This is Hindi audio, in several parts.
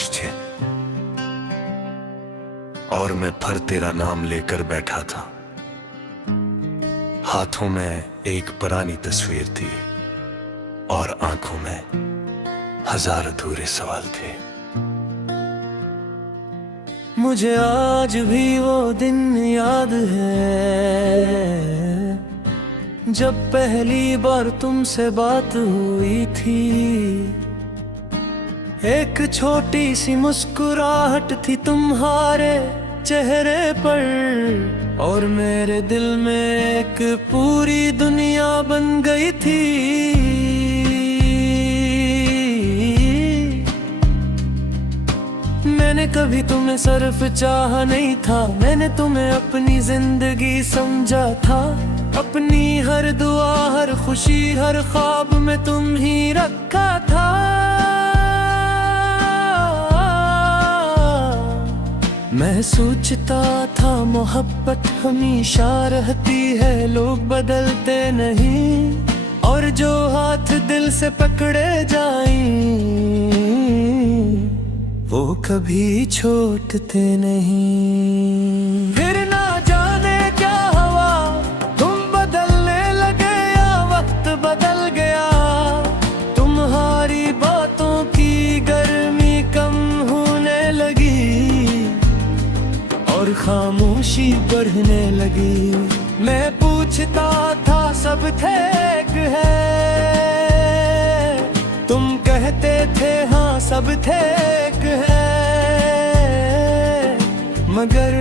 खामोश थे और मैं फिर तेरा नाम लेकर बैठा था। हाथों में एक पुरानी तस्वीर थी और आंखों में हजार अधूरे सवाल थे। मुझे आज भी वो दिन याद है जब पहली बार तुमसे बात हुई थी। एक छोटी सी मुस्कुराहट थी तुम्हारे चेहरे पर और मेरे दिल में एक पूरी दुनिया बन गई थी। मैंने कभी तुम्हें सिर्फ चाहा नहीं था, मैंने तुम्हें अपनी जिंदगी समझा था। अपनी हर दुआ, हर खुशी, हर ख्वाब में तुम ही रखा था। मैं सोचता था मोहब्बत हमेशा रहती है, लोग बदलते नहीं और जो हाथ दिल से पकड़े जाएं वो कभी छोड़ते नहीं। फिर ना जाने क्या हुआ, तुम बदलने लगे या वक्त बदल गया। तुम्हारी बातों की गर्मी कम होने लगी और खामोशी बढ़ने लगी। मैं पूछता था सब ठीक है, तुम कहते थे हाँ सब ठीक है, मगर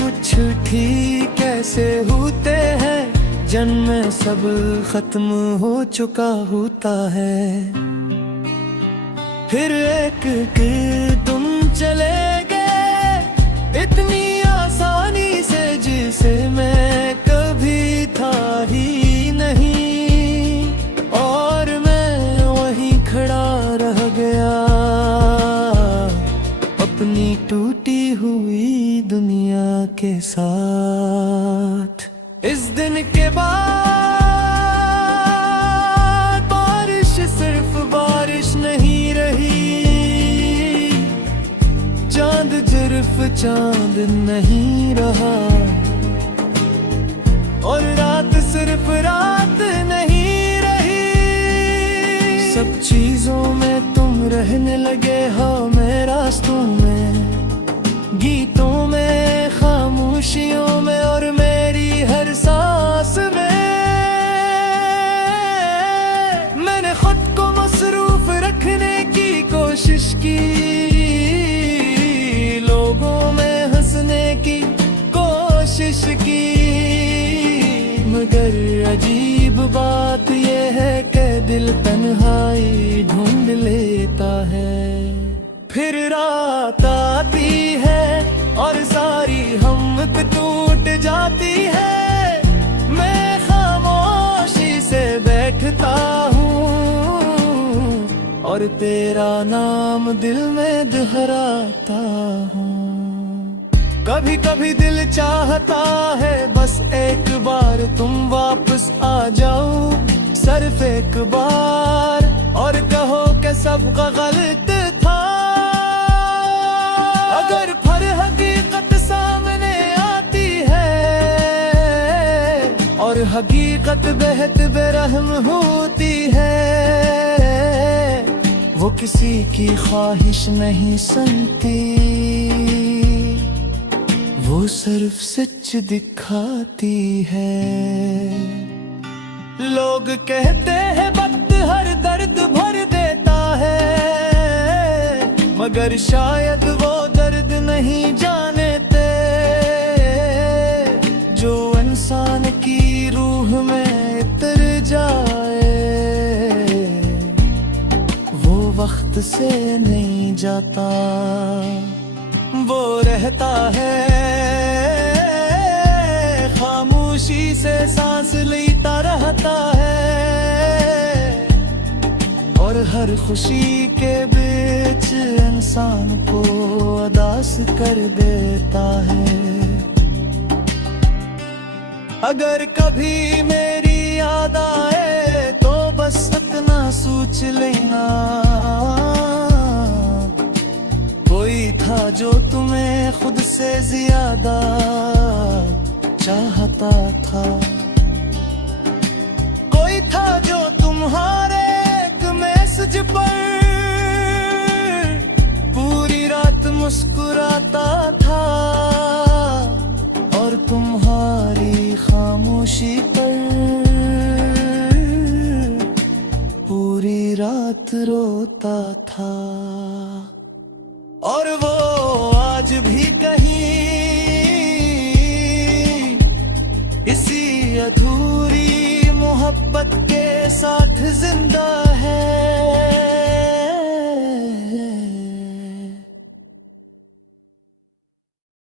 कुछ ठीक कैसे होते हैं जन्म में सब खत्म हो चुका होता है। फिर एक तुम चले गए इतनी आसानी से जिसे मैं कभी था ही नहीं और मैं वहीं खड़ा रह गया अपनी टूटी हुई दुनिया के साथ। इस दिन के बाद बारिश सिर्फ बारिश नहीं रही, चांद सिर्फ चांद नहीं रहा और रात सिर्फ रात नहीं रही। सब चीजों में तुम रहने लगे हो, मैं रास्तों में, गीतों में, खामोशियों में और मेरी हर सांस में। मैंने खुद को मसरूफ रखने की कोशिश की, लोगों में हंसने की कोशिश की, मगर अजीब बात यह है कि दिल तन्हाई ढूंढ लेता है। फिर रात आती है और सारी हिम्मत टूट जाती है, मैं खामोशी से बैठता हूँ और तेरा नाम दिल में दोहराता हूँ। कभी कभी दिल चाहता है बस एक बार तुम वापस आ जाओ, सिर्फ एक बार, और कहो कि सब गलत था। अगर फिर हकीकत सामने आती है और हकीकत बेहद बेरहम होती है, वो किसी की ख्वाहिश नहीं सुनती, वो सिर्फ सच दिखाती है। लोग कहते हैं वक्त हर दर्द भर देता है, मगर शायद वो दर्द नहीं जानते जो इंसान की रूह में उतर जाए, वो वक्त से नहीं जाता, वो रहता है खामोशी से सांस लेता रहता है और हर खुशी के बीच इंसान को उदास कर देता है। अगर कभी मेरी याद आए तो बस इतना सोच लेना, था जो तुम्हें खुद से ज्यादा चाहता था, कोई था जो तुम्हारे एक मैसेज पर पूरी रात मुस्कुराता था, और तुम्हारी खामोशी पर पूरी रात रोता था। और वो आज भी कहीं इसी अधूरी मोहब्बत के साथ जिंदा